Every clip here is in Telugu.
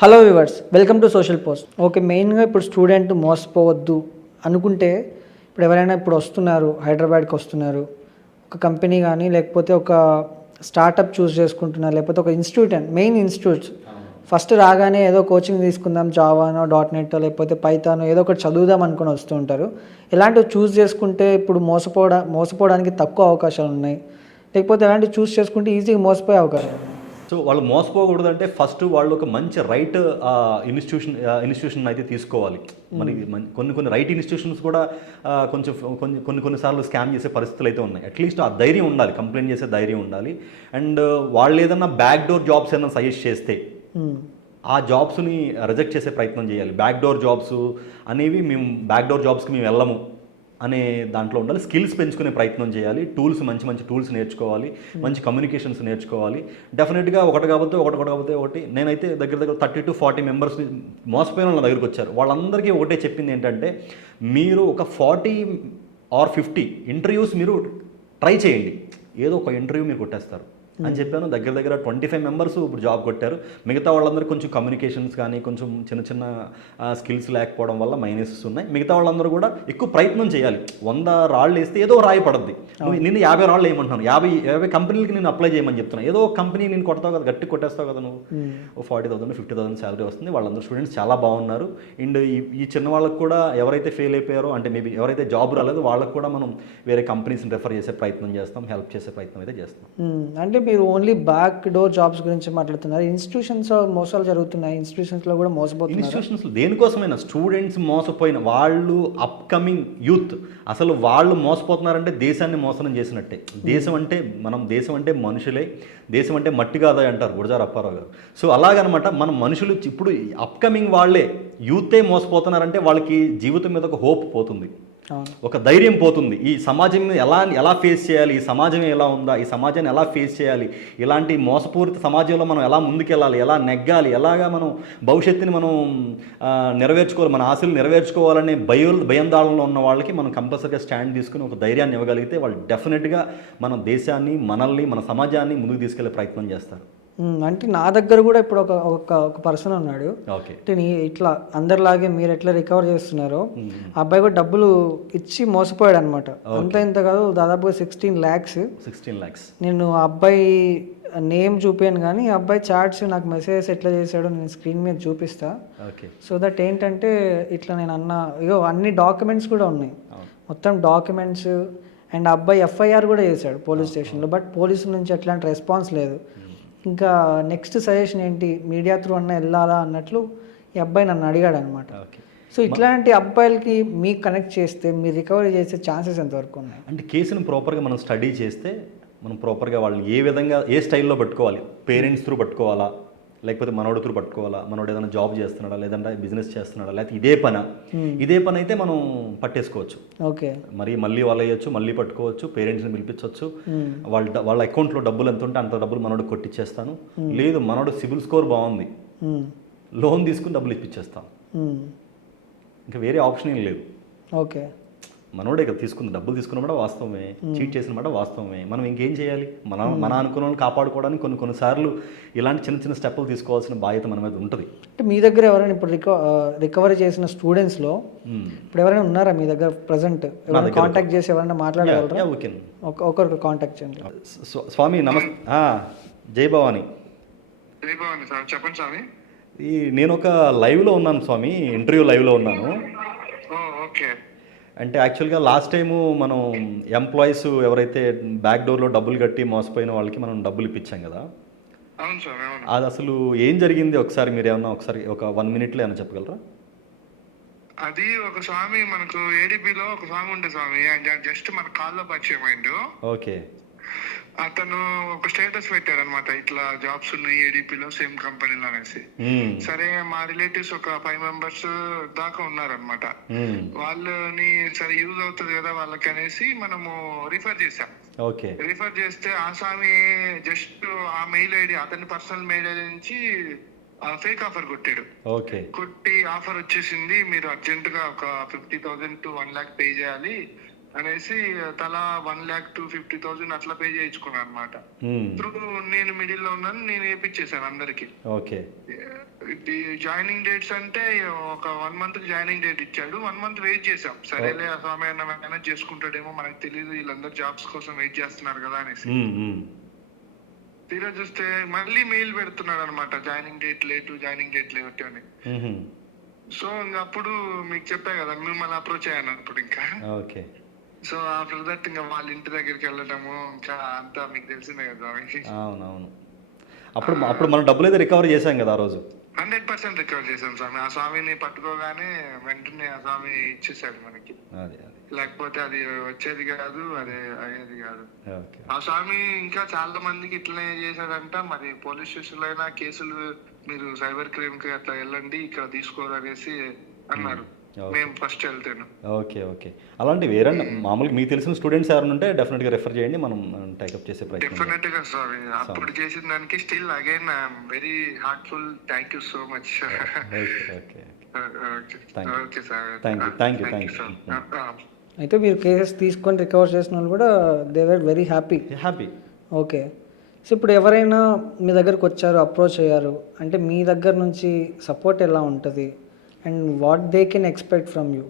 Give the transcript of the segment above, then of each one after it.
Hello viewers, welcome to social post. Okay, మెయిన్గా ఇప్పుడు స్టూడెంట్ మోసపోవద్దు అనుకుంటే ఇప్పుడు ఎవరైనా ఇప్పుడు వస్తున్నారు, హైదరాబాద్కి వస్తున్నారు, ఒక కంపెనీ కానీ లేకపోతే ఒక స్టార్టప్ చూస్ చేసుకుంటున్నారు, లేకపోతే ఒక institute and main institutes first రాగానే ఏదో కోచింగ్ తీసుకుందాం, జావానో .NET లేకపోతే పైథానో ఏదో ఒకటి చదువుదాం అనుకుని వస్తూ ఉంటారు. ఇలాంటివి చూస్ చేసుకుంటే ఇప్పుడు మోసపోవడానికి తక్కువ అవకాశాలు ఉన్నాయి, లేకపోతే ఎలాంటివి చూస్ చేసుకుంటే ఈజీగా మోసపోయే అవకాశాలు ఉన్నాయి. సో వాళ్ళు మోసపోకూడదు అంటే ఫస్ట్ వాళ్ళు ఒక మంచి రైట్ ఇన్స్టిట్యూషన్ అయితే తీసుకోవాలి. మనకి కొన్ని రైట్ ఇన్స్టిట్యూషన్స్ కూడా కొన్నిసార్లు స్కామ్ చేసే పరిస్థితులు అయితే ఉన్నాయి. అట్లీస్ట్ ఆ ధైర్యం ఉండాలి, కంప్లైంట్ చేసే ధైర్యం ఉండాలి. అండ్ వాళ్ళు ఏదన్నా బ్యాక్ డోర్ జాబ్స్ ఏదైనా సజెస్ట్ చేస్తే ఆ జాబ్స్ని రిజెక్ట్ చేసే ప్రయత్నం చేయాలి. బ్యాక్ డోర్ జాబ్స్ అనేవి బ్యాక్ డోర్ జాబ్స్కి మేము వెళ్ళము అనే దాంట్లో ఉండాలి. స్కిల్స్ పెంచుకునే ప్రయత్నం చేయాలి. టూల్స్ మంచి టూల్స్ నేర్చుకోవాలి, మంచి కమ్యూనికేషన్స్ నేర్చుకోవాలి. డెఫినెట్గా ఒకటి కాకపోతే ఒకటి నేనైతే దగ్గర 30 to 40 మెంబర్స్ మోసపోయిన వాళ్ళ దగ్గరికి వచ్చారు. వాళ్ళందరికీ ఒకటే చెప్పింది ఏంటంటే, మీరు ఒక 40 or 50 ఇంటర్వ్యూస్ మీరు ట్రై చేయండి, ఏదో ఒక ఇంటర్వ్యూ మీరు కొట్టేస్తారు అని చెప్పాను. దగ్గర 25 మెంబర్స్ ఇప్పుడు జాబ్ కొట్టారు. మిగతా వాళ్ళందరూ కొంచెం కమ్యూనికేషన్స్ కానీ కొంచెం చిన్న స్కిల్స్ లేకపోవడం వల్ల మైనసెస్ ఉన్నాయి. మిగతా వాళ్ళందరూ కూడా ఎక్కువ ప్రయత్నం చేయాలి. 100 రాళ్ళు వేస్తే ఏదో రాయి పడద్ది. నిన్ను 50 రాళ్ళు వేయమంటున్నాను, 50 కంపెనీలకి నేను అప్లై చేయమని చెప్తున్నాను. ఏదో ఒక కంపెనీ నేను కొడతావు కదా, గట్టి కొట్టేస్తావు కదా నువ్వు. 40,000 50,000 శాలరీ వస్తుంది. వాళ్ళందరూ స్టూడెంట్స్ చాలా బాగున్నారు. అండ్ ఈ చిన్న వాళ్ళకు కూడా ఎవరైతే ఫెయిల్ అయిపోయారో, అంటే మేబీ ఎవరైతే జాబ్ రాలేదో వాళ్ళకు కూడా మనం వేరే కంపెనీస్ని రెఫర్ చేసే ప్రయత్నం చేస్తాం, హెల్ప్ చేసే ప్రయత్నం అయితే చేస్తాం. అంటే మీరు ఓన్లీ బ్యాక్ డోర్ జాబ్స్ గురించి మాట్లాడుతున్నారు. ఇన్స్టిట్యూషన్స్ మోసాలు జరుగుతున్నాయి, ఇన్స్టిట్యూషన్స్లో కూడా మోసపోతున్నారు. ఇన్స్టిట్యూషన్స్ దేనికోసమైనా స్టూడెంట్స్ మోసపోయిన వాళ్ళు, అప్కమింగ్ యూత్ అసలు వాళ్ళు మోసపోతున్నారంటే దేశాన్ని మోసనం చేసినట్టే. దేశం అంటే మనుషులే, దేశం అంటే మట్టి కాదా అంటారు గురజాడ అప్పారావు గారు. సో అలాగనమాట, మన మనుషులు ఇప్పుడు అప్కమింగ్ వాళ్ళే యూతే మోసపోతున్నారంటే వాళ్ళకి జీవితం మీద ఒక హోప్ పోతుంది, ఒక ధైర్యం పోతుంది. ఈ సమాజం ఎలా ఫేస్ చేయాలి, ఈ సమాజం ఎలా ఉందా, ఈ సమాజాన్ని ఎలా ఫేస్ చేయాలి, ఇలాంటి మోసపూరిత సమాజంలో మనం ఎలా ముందుకెళ్ళాలి, ఎలా నెగ్గాలి, ఎలాగా మనం భవిష్యత్తుని మనం నెరవేర్చుకోవాలి, మన ఆశలు నెరవేర్చుకోవాలనే భయందాళంలో ఉన్న వాళ్ళకి మనం కంపల్సరీగా స్టాండ్ తీసుకుని ఒక ధైర్యాన్ని ఇవ్వగలిగితే వాళ్ళు డెఫినెట్గా మన దేశాన్ని, మనల్ని, మన సమాజాన్ని ముందుకు తీసుకెళ్లే ప్రయత్నం చేస్తారు. అంటే నా దగ్గర కూడా ఇప్పుడు ఒక పర్సన్ ఉన్నాడు. అంటే ఇట్లా అందరిలాగే మీరు ఎట్లా రికవర్ చేస్తున్నారో ఆ అబ్బాయి కూడా డబ్బులు ఇచ్చి మోసపోయాడు అనమాట. అంత ఇంత కాదు, దాదాపుగా 16 lakhs. నేను ఆ అబ్బాయి నేమ్ చూపాను, కానీ ఆ అబ్బాయి చాట్స్ నాకు మెసేజెస్ ఎట్లా చేశాడో నేను స్క్రీన్ మీద చూపిస్తా. సో దట్ ఏంటంటే ఇట్లా నేను అన్ని డాక్యుమెంట్స్ కూడా ఉన్నాయి, మొత్తం డాక్యుమెంట్స్. అండ్ ఆ అబ్బాయి FIR కూడా చేశాడు పోలీస్ స్టేషన్లో. బట్ పోలీసుల నుంచి ఎట్లాంటి రెస్పాన్స్ లేదు. ఇంకా నెక్స్ట్ సజెషన్ ఏంటి, మీడియా త్రూ అన్న వెళ్ళాలా అన్నట్లు ఈ అబ్బాయి నన్ను అడిగాడు అనమాట. సో ఇట్లాంటి అబ్బాయిలకి మీకు కనెక్ట్ చేస్తే మీరు రికవరీ చేసే ఛాన్సెస్ ఎంతవరకు ఉన్నాయి? అంటే కేసును ప్రాపర్గా మనం స్టడీ చేస్తే మనం ప్రాపర్గా వాళ్ళని ఏ విధంగా, ఏ స్టైల్లో పట్టుకోవాలి, పేరెంట్స్ త్రూ పట్టుకోవాలా, లేకపోతే మనోడు త్రూ పట్టుకోవాలా, మనోడు ఏదైనా జాబ్ చేస్తున్నాడా, లేదంటే బిజినెస్ చేస్తున్నాడా, లేకపోతే ఇదే పని అయితే మనం పట్టేసుకోవచ్చు. ఓకే, మళ్ళీ వాళ్ళు వేయచ్చు, మళ్ళీ పట్టుకోవచ్చు, పేరెంట్స్ని పిలిపించవచ్చు. వాళ్ళ అకౌంట్లో డబ్బులు ఎంత ఉంటే అంత డబ్బులు మనోడు కొట్టిచ్చేస్తాను. లేదు మనోడు సిబిల్ స్కోర్ బాగుంది, లోన్ తీసుకుని డబ్బులు ఇప్పించేస్తాం. ఇంకా వేరే ఆప్షన్ ఏం లేదు. ఓకే, మనోడే కదా తీసుకుంది, డబ్బులు తీసుకున్న మాట వాస్తవమే, చీట్ చేసిన మాట వాస్తవమే. మనం ఇంకేం చేయాలి? మన అనుకున్న వాళ్ళని కాపాడుకోవడానికి కొన్నిసార్లు ఇలాంటి చిన్న స్టెప్పులు తీసుకోవాల్సిన బాధ్యత మన మీద ఉంటుంది. అంటే మీ దగ్గర ఎవరైనా ఇప్పుడు రికవరీ చేసిన స్టూడెంట్స్లో ఇప్పుడు ఎవరైనా ఉన్నారా మీ దగ్గర ప్రజెంట్? ఎవరైనా కాంటాక్ట్ చేసి ఎవరైనా మాట్లాడగలరా? ఓకే, ఒకరికి కాంటాక్ట్ చేయండి. స్వామి నమస్తే. జై భవాని. చెప్పండి స్వామి. నేను ఒక లైవ్లో ఉన్నాను స్వామి, ఇంటర్వ్యూ లైవ్లో ఉన్నాను. ఓకే. అంటే యాక్చువల్గా లాస్ట్ టైము మనం ఎంప్లాయీస్ ఎవరైతే బ్యాక్ డోర్లో డబ్బులు కట్టి మోసపోయిన వాళ్ళకి మనం డబ్బులు ఇప్పించాం కదా. అవును సార్. అది అసలు ఏం జరిగింది ఒకసారి మీరు ఏమన్నా ఒక 1 minute ఏమైనా చెప్పగలరా? అది ఒక స్వామి మనకు ఏడీపీలో ఒక స్వామి ఉండే స్వామి, జస్ట్ మన కాల్లో పరిచయం అయిండు. ఓకే. అతను ఒక స్టేటస్ పెట్టారు అనమాట, ఇట్లా జాబ్స్ ఉన్నాయి ఏడీపీలో సేమ్ కంపెనీలో అనేసి. సరే మా రిలేటివ్స్ ఒక 5 members దాకా ఉన్నారనమాట. వాళ్ళని సరే యూజ్ అవుతుంది కదా వాళ్ళకి అనేసి మనము రిఫర్ చేసాం. రిఫర్ చేస్తే ఆ స్వామి జస్ట్ ఆ మెయిల్ ఐడి, అతని పర్సనల్ మెయిల్ ఐడి నుంచి ఫేక్ ఆఫర్ కొట్టాడు. కొట్టి ఆఫర్ వచ్చేసింది, మీరు అర్జెంట్ గా ఒక 50,000 to 1 lakh పే చేయాలి, అనేసి తలా 1,02,50,000 అట్లా పే చేయించుకున్నాను అనమాట. త్రూ నేను మిడిల్ లో ఉన్నాను, నేను వేయించేసాను అందరికి. ఓకే. జాయినింగ్ డేట్స్ అంటే ఒక 1 month జాయినింగ్ డేట్ ఇచ్చాడు. 1 month వెయిట్ చేసాం. సరేలే ఆ స్వామి మేనేజ్ చేసుకుంటాడేమో, మనకు తెలియదు వీళ్ళందరూ జాబ్స్ కోసం వెయిట్ చేస్తున్నారు కదా అనేసి. తీరా చూస్తే మళ్ళీ మెయిల్ పెడుతున్నాడు అనమాట, జాయినింగ్ డేట్ లేట్ అని. సో ఇంకా అప్పుడు మీకు చెప్పా కదా, మిమ్మల్ని అప్రోచ్ అయ్యాను అప్పుడు. ఇంకా ఓకే. సో ఆఫ్టర్ దట్ ఇంకా వాళ్ళ ఇంటి దగ్గరికి వెళ్ళడము ఇంకా అంతా మీకు తెలిసిందే కదా. అవునవును. అప్పుడు మనం డబ్బులు అయితే రికవర్ చేసాం కదా ఆ రోజు. 100% రికవర్ చేశాం స్వామి. ఆ స్వామిని పట్టుకోగానే వెంటనే ఆ స్వామి ఇచ్చేసాడు మనకి. లేకపోతే అది వచ్చేది కాదు, అది అయ్యేది కాదు. ఆ స్వామి ఇంకా చాలా మందికి ఇట్లనే చేశాడంట. మరి పోలీస్ స్టేషన్ లో అయినా కేసులు మీరు సైబర్ క్రైమ్ కి అట్లా వెళ్ళండి, ఇక్కడ తీసుకోరు అనేసి అన్నారు. మేము ఫస్ట్ వెళ్తాను. ఓకే. అలాంటి వేరే మామూలుగా మీకు తెలిసిన స్టూడెంట్స్ ఎవరైనా ఉంటే డెఫినెట్ గా రెఫర్ చేయండి, మనం టేకప్ చేసే ప్రయత్నం. డెఫినెట్ గా సార్, అప్పుడు చేసిన దానికి still again I'm very heartful. Thank you so much. Thank you. అయితే మీరు కేసెస్ తీసుకొని రికవర్ చేసిన వాళ్ళు కూడా they were very happy. Okay. So ఇప్పుడు ఎవరైనా మీ దగ్గరకు వచ్చారు, అప్రోచ్ అయ్యారు అంటే మీ దగ్గర నుంచి సపోర్ట్ ఎలా ఉంటుంది and what they can expect from you?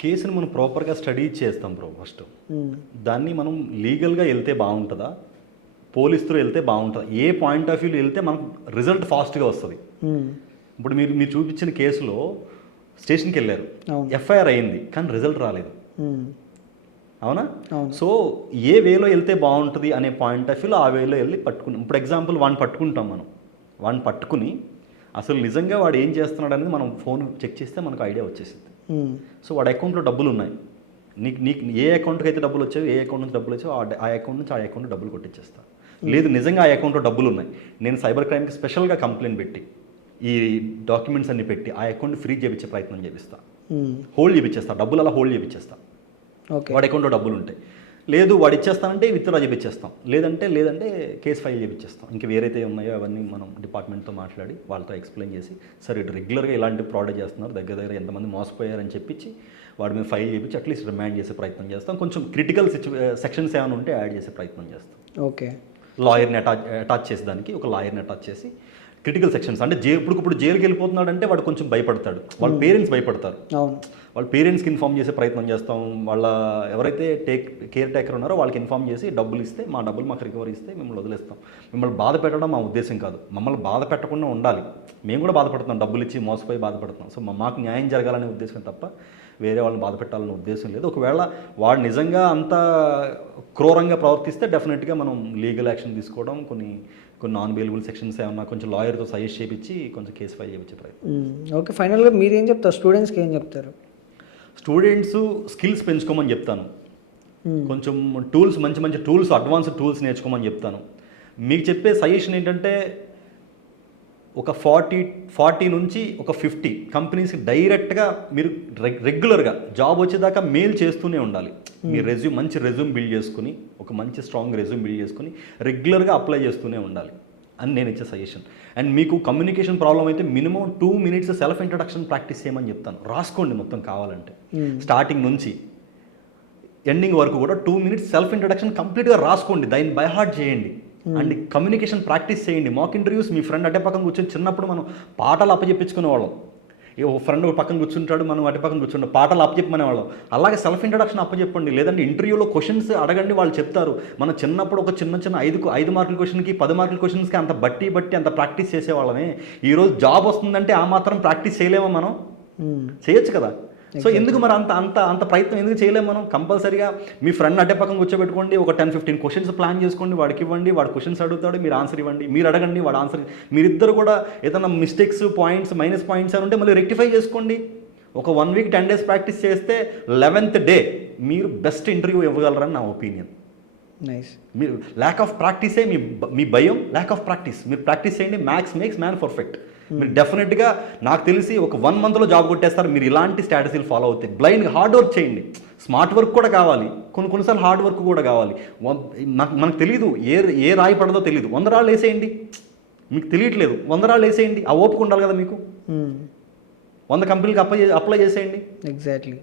కేసుని మనం ప్రాపర్గా స్టడీ చేస్తాం బ్రో ఫస్ట్. దాన్ని మనం లీగల్గా వెళ్తే బాగుంటుందా, పోలీసుతో వెళ్తే బాగుంటుందా, ఏ పాయింట్ ఆఫ్ వ్యూలో వెళ్తే మనకు రిజల్ట్ ఫాస్ట్గా వస్తుంది. ఇప్పుడు మీరు చూపించిన కేసులో స్టేషన్కి వెళ్ళారు, ఎఫ్ఐఆర్ అయింది కానీ రిజల్ట్ రాలేదు, అవునా? సో ఏ వేలో వెళ్తే బాగుంటుంది అనే పాయింట్ ఆఫ్ వ్యూలో ఆ వేలో వెళ్ళి పట్టుకున్నాం. ఇప్పుడు ఎగ్జాంపుల్ వాడిని పట్టుకుంటాం, వాడిని పట్టుకుని అసలు నిజంగా వాడు ఏం చేస్తున్నాడు అనేది మనం ఫోన్ చెక్ చేస్తే మనకు ఐడియా వచ్చేసింది. సో వాడి అకౌంట్లో డబ్బులు ఉన్నాయి, నీకు ఏ అకౌంట్కి అయితే డబ్బులు వచ్చాయో, ఏ అకౌంట్ నుంచి డబ్బులు వచ్చాయో ఆ అకౌంట్ నుంచి ఆ అకౌంట్లో డబ్బులు కొట్టించేస్తా. లేదు నిజంగా ఆ అకౌంట్లో డబ్బులు ఉన్నాయి, నేను సైబర్ క్రైమ్కి స్పెషల్గా కంప్లైంట్ పెట్టి ఈ డాక్యుమెంట్స్ అన్ని పెట్టి ఆ అకౌంట్ ఫ్రీజ్ చేయించే ప్రయత్నం చేపిస్తా, హోల్డ్ చేయించేస్తా, డబ్బులు అలా హోల్డ్ చేయించేస్తా. వాడి అకౌంట్లో డబ్బులు ఉంటాయి, లేదు వాడు ఇచ్చేస్తానంటే విత్డ్రా చేయించేస్తాం, లేదంటే కేసు ఫైల్ చేయించేస్తాం. ఇంకా వేరైతే ఉన్నాయో అవన్నీ మనం డిపార్ట్మెంట్తో మాట్లాడి వాళ్ళతో ఎక్స్ప్లెయిన్ చేసి, సరే రెగ్యులర్గా ఇలాంటి ఫ్రాడ్ చేస్తున్నారు, దగ్గర ఎంతమంది మోసపోయారని చెప్పించి వాడి మీద ఫైల్ చేయించి అట్లీస్ట్ రిమాండ్ చేసే ప్రయత్నం చేస్తాం. కొంచెం క్రిటికల్ సెక్షన్స్ ఏమైనా ఉంటే యాడ్ చేసే ప్రయత్నం చేస్తాం. ఓకే. లాయర్ని అటాచ్ చేసేదానికి ఒక లాయర్ని అటాచ్ చేసి క్రిటికల్ సెక్షన్స్ అంటే ఇప్పుడు జైలుకి వెళ్ళిపోతున్నాడు అంటే వాడు కొంచెం భయపడతాడు, వాళ్ళ పేరెంట్స్ భయపడతారు, వాళ్ళ పేరెంట్స్కి ఇన్ఫామ్ చేసే ప్రయత్నం చేస్తాం. వాళ్ళ ఎవరైతే కేర్ టేకర్ ఉన్నారో వాళ్ళకి ఇన్ఫామ్ చేసి డబ్బులు ఇస్తే మా డబ్బులు మాకు రికవరీ ఇస్తే మిమ్మల్ని వదిలేస్తాం. మిమ్మల్ని బాధ పెట్టడం మా ఉద్దేశం కాదు, మమ్మల్ని బాధ పెట్టకుండా ఉండాలి. మేము కూడా బాధపడుతున్నాం, డబ్బులు ఇచ్చి మోసపోయి బాధపడుతున్నాం. సో మాకు న్యాయం జరగాలనే ఉద్దేశం తప్ప వేరే వాళ్ళని బాధ పెట్టాలనే ఉద్దేశం లేదు. ఒకవేళ వాడు నిజంగా అంత క్రూరంగా ప్రవర్తిస్తే డెఫినెట్గా మనం లీగల్ యాక్షన్ తీసుకోవడం, కొన్ని నాన్ బెయిలబుల్ సెక్షన్స్ ఏమన్నా కొంచెం లాయర్తో సజెస్ట్ చేయించి కొంచెం కేసు ఫైల్ చేయించే ప్రయత్నం. ఓకే. ఫైనల్గా మీరు ఏం చెప్తారు స్టూడెంట్స్కి? ఏం చెప్తారు? స్టూడెంట్స్ స్కిల్స్ పెంచుకోమని చెప్తాను, కొంచెం టూల్స్ మంచి టూల్స్, అడ్వాన్స్డ్ టూల్స్ నేర్చుకోమని చెప్తాను. మీకు చెప్పే సజెషన్ ఏంటంటే ఒక 40 నుంచి ఒక 50 కంపెనీస్కి డైరెక్ట్గా మీరు రెగ్యులర్గా జాబ్ వచ్చేదాకా మెయిల్ చేస్తూనే ఉండాలి. మీ మంచి రెజ్యూమ్ బిల్డ్ చేసుకుని, ఒక మంచి స్ట్రాంగ్ రెజ్యూమ్ బిల్డ్ చేసుకుని రెగ్యులర్గా అప్లై చేస్తూనే ఉండాలి అని నేను ఇచ్చే సజెషన్. అండ్ మీకు కమ్యూనికేషన్ ప్రాబ్లం అయితే minimum 2 minutes self introduction practice చేయమని చెప్తాను. రాసుకోండి మొత్తం కావాలంటే, స్టార్టింగ్ నుంచి ఎండింగ్ వరకు కూడా 2 minutes సెల్ఫ్ ఇంట్రడక్షన్ కంప్లీట్గా రాసుకోండి, దాన్ని బై హార్ట్ చేయండి. అండ్ కమ్యూనికేషన్ ప్రాక్టీస్ చేయండి. మాక్ ఇంటర్వ్యూస్ మీ ఫ్రెండ్ అటే పక్కన కూర్చొని, చిన్నప్పుడు మనం పాటలు అప్పచెప్పించుకునే వాళ్ళం, ఓ ఫ్రెండ్ పక్కన కూర్చుంటాడు, మనం అటు పక్కన కూర్చుంటాం, పాటలు అప్పచెప్పమనేవాళ్ళం. అలాగే సెల్ఫ్ ఇంట్రడక్షన్ అప్పచెప్పండి, లేదంటే ఇంటర్వ్యూలో క్వశ్చన్స్ అడగండి, వాళ్ళు చెప్తారు. మనం చిన్నప్పుడు ఒక చిన్న 5 మార్కుల క్వశ్చన్కి 10 మార్కుల క్వశ్చన్స్కి అంత బట్టి అంత ప్రాక్టీస్ చేసేవాళ్ళమే. ఈరోజు జాబ్ వస్తుందంటే ఆ మాత్రం ప్రాక్టీస్ చేయలేమా? మనం చేయొచ్చు కదా. సో ఎందుకు మరి అంత ప్రయత్నం ఎందుకు చేయలేము మనం? కంపల్సరీగా మీ ఫ్రెండ్ అడ్డే పక్కన కూర్చోబెట్టుకోండి, ఒక 10-15 క్వశ్చన్స్ ప్లాన్ చేసుకోండి, వాడికి ఇవ్వండి, వాడు క్వశ్చన్స్ అడుగుతాడు, మీరు ఆన్సర్ ఇవ్వండి, మీరు అడగండి, వాడు ఆన్సర్. మీరిద్దరు కూడా ఏదైనా మిస్టేక్స్, పాయింట్స్, మైనస్ పాయింట్స్ అని ఉంటే మళ్ళీ రెక్టిఫై చేసుకోండి. ఒక 1 week 10 days ప్రాక్టీస్ చేస్తే 11th day మీరు బెస్ట్ ఇంటర్వ్యూ ఇవ్వగలరని నా ఒపీనియన్. నైస్. మీరు ల్యాక్ ఆఫ్ ప్రాక్టీసే మీ భయం, ల్యాక్ ఆఫ్ ప్రాక్టీస్. మీరు ప్రాక్టీస్ చేయండి, మ్యాథ్స్ మేక్స్ మ్యాన్ పర్ఫెక్ట్. మీరు డెఫినెట్గా నాకు తెలిసి ఒక 1 monthలో జాబ్ కొట్టేస్తారు మీరు ఇలాంటి స్ట్రాటజీలు ఫాలో అవుతాయి. బ్లైండ్గా హార్డ్ వర్క్ చేయండి, స్మార్ట్ వర్క్ కూడా కావాలి, కొన్నిసార్లు హార్డ్ వర్క్ కూడా కావాలి. మనకు తెలియదు ఏ రాయి పడదో తెలియదు, 100 రాళ్ళు వేసేయండి. మీకు తెలియట్లేదు, 100 రాళ్ళు వేసేయండి, ఆ ఓపిక ఉండాలి కదా మీకు. 100 కంపెనీలకు అప్లై చేసేయండి. ఎగ్జాక్ట్లీ.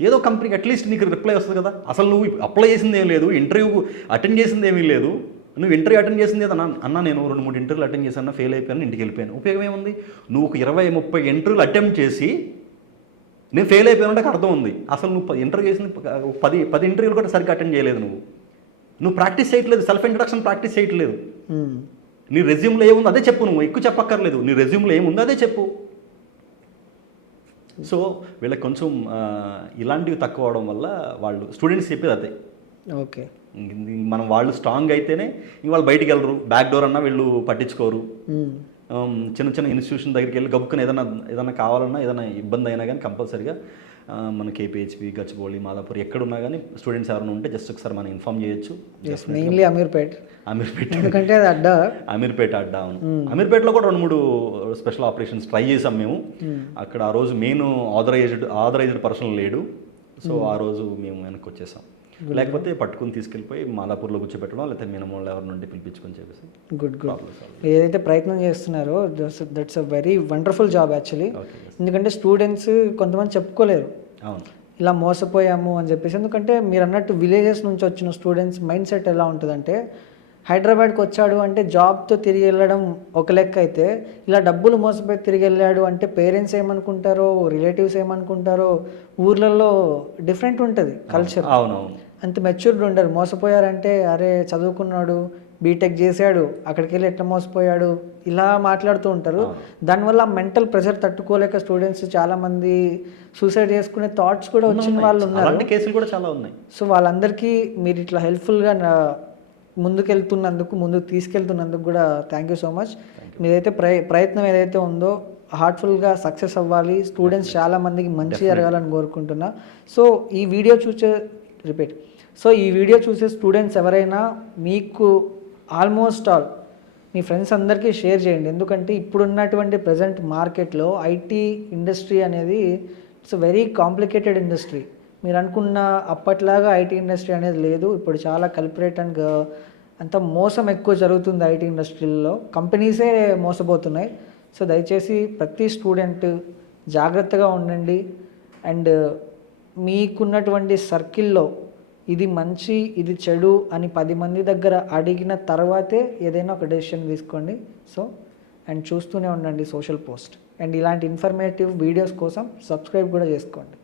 ఏదో కంపెనీకి అట్లీస్ట్ నీకు రిప్లై వస్తుంది కదా. అసలు నువ్వు అప్లై చేసింది ఏం లేదు, ఇంటర్వ్యూ అటెండ్ చేసింది ఏమీ లేదు, నువ్వు ఇంటర్వ్యూ అటెండ్ చేసింది ఏదన్నా అన్న నేను 2-3 ఇంటర్వ్యూలు అటెండ్ చేశాను, ఫెయిల్ అయిపోయాను, ఇంటికి వెళ్ళిపోయాను. ఉపయోగం ఏముంది? నువ్వు ఒక 20-30 ఇంటర్వ్యూలు అటెంప్ట్ చేసి నేను ఫెయిల్ అయిపోయానంటే అర్థం ఉంది. అసలు నువ్వు ఇంటర్వ్యూ చేసింది 10 ఇంటర్వ్యూలు కూడా సరిగ్గా అటెండ్ చేయలేదు. నువ్వు ప్రాక్టీస్ చేయట్లేదు, సెల్ఫ్ ఇంట్రడక్షన్ ప్రాక్టీస్ చేయట్లేదు. నీ రెజ్యూమ్లో ఏముంది అదే చెప్పు, నువ్వు ఎక్కువ చెప్పక్కర్లేదు, నీ రెజ్యూమ్లో ఏముందో అదే చెప్పు. సో వీళ్ళకి కొంచెం ఇలాంటివి తక్కువ అవడం వల్ల వాళ్ళు స్టూడెంట్స్ చెప్పేది అదే. ఓకే, మనం వాళ్ళు స్ట్రాంగ్ అయితేనే ఇంక వాళ్ళు బయటికి వెళ్ళరు, బ్యాక్ డోర్ అన్నా వీళ్ళు పట్టించుకోరు. చిన్న చిన్న ఇన్స్టిట్యూషన్ దగ్గరికి వెళ్ళి గబుక్కుని ఏదైనా కావాలన్నా ఏదైనా ఇబ్బంది అయినా కానీ కంపల్సరీగా మన కేపీహెచ్పి, గచ్చిబౌలి, మాదాపూర్ ఎక్కడున్నా కానీ స్టూడెంట్స్ ఎవరైనా ఉంటే జస్ట్ ఒకసారి మనం ఇన్ఫార్మ్ చేయొచ్చు. మెయిన్లీ అమీర్పేట్ ఎందుకంటే అది అడ్డా, అమీర్పేట అడ్డా. అవును, అమీర్పేటలో కూడా 2-3 స్పెషల్ ఆపరేషన్స్ ట్రై చేసాం మేము. అక్కడ ఆ రోజు మెయిన్ ఆథరైజ్డ్ పర్సన్ లేడు, సో ఆ రోజు మేము వెనక్కి వచ్చేసాం. లేకపోతే పట్టుకుని తీసుకెళ్ళిపోయి మాదాపూర్లో కూర్చోబెట్టడం, లేకపోతే మినిమం ఎవరి నుండి పిలిపించుకొని చెప్పేసి. గుడ్. ఏదైతే ప్రయత్నం చేస్తున్నారో that's a very wonderful job actually. ఎందుకంటే స్టూడెంట్స్ కొంతమంది చెప్పుకోలేరు ఇలా మోసపోయాము అని చెప్పేసి. ఎందుకంటే మీరు అన్నట్టు విలేజెస్ నుంచి వచ్చిన స్టూడెంట్స్ మైండ్ సెట్ ఎలా ఉంటుందంటే, హైదరాబాద్కి వచ్చాడు అంటే జాబ్తో తిరిగి వెళ్ళడం ఒక లెక్క అయితే, ఇలా డబ్బులు మోసపోయి తిరిగి వెళ్ళాడు అంటే పేరెంట్స్ ఏమనుకుంటారో, రిలేటివ్స్ ఏమనుకుంటారో, ఊర్లలో డిఫరెంట్ ఉంటుంది కల్చర్. అవునవును, అంత మెచ్యూర్డ్ ఉండరు. మోసపోయారంటే అరే చదువుకున్నాడు, బీటెక్ చేశాడు, అక్కడికి వెళ్ళి ఎట్లా మోసపోయాడు, ఇలా మాట్లాడుతూ ఉంటారు. దానివల్ల మెంటల్ ప్రెషర్ తట్టుకోలేక స్టూడెంట్స్ చాలామంది సూసైడ్ చేసుకునే థాట్స్ కూడా వచ్చిన వాళ్ళు ఉన్నారు. కేసులు కూడా చాలా ఉన్నాయి. సో వాళ్ళందరికీ మీరు ఇట్లా హెల్ప్ఫుల్గా ముందుకు తీసుకెళ్తున్నందుకు కూడా థ్యాంక్ యూ సో మచ్. మీదైతే ప్రయత్నం ఏదైతే ఉందో హార్ట్ఫుల్గా సక్సెస్ అవ్వాలి, స్టూడెంట్స్ చాలామందికి మంచి జరగాలని కోరుకుంటున్నా. సో ఈ వీడియో చూసే స్టూడెంట్స్ ఎవరైనా మీకు ఆల్మోస్ట్ ఆల్ మీ ఫ్రెండ్స్ అందరికీ షేర్ చేయండి. ఎందుకంటే ఇప్పుడున్నటువంటి ప్రజెంట్ మార్కెట్లో ఐటీ ఇండస్ట్రీ అనేది ఇట్స్ వెరీ కాంప్లికేటెడ్ ఇండస్ట్రీ. మీరు అనుకున్న అప్పట్లాగా ఐటీ ఇండస్ట్రీ అనేది లేదు. ఇప్పుడు చాలా కల్పరేట్ అండ్ అంత మోసం ఎక్కువ జరుగుతుంది ఐటీ ఇండస్ట్రీలో, కంపెనీసే మోసపోతున్నాయి. సో దయచేసి ప్రతి స్టూడెంట్ జాగ్రత్తగా ఉండండి. అండ్ మీకున్నటువంటి సర్కిల్లో ఇది మంచి ఇది చెడు అని 10 మంది దగ్గర అడిగిన తర్వాతే ఏదైనా ఒక డెసిషన్ తీసుకోండి. సో అండ్ చూస్తూనే ఉండండి సోషల్ పోస్ట్. అండ్ ఇలాంటి ఇన్ఫర్మేటివ్ వీడియోస్ కోసం సబ్స్క్రైబ్ కూడా చేసుకోండి.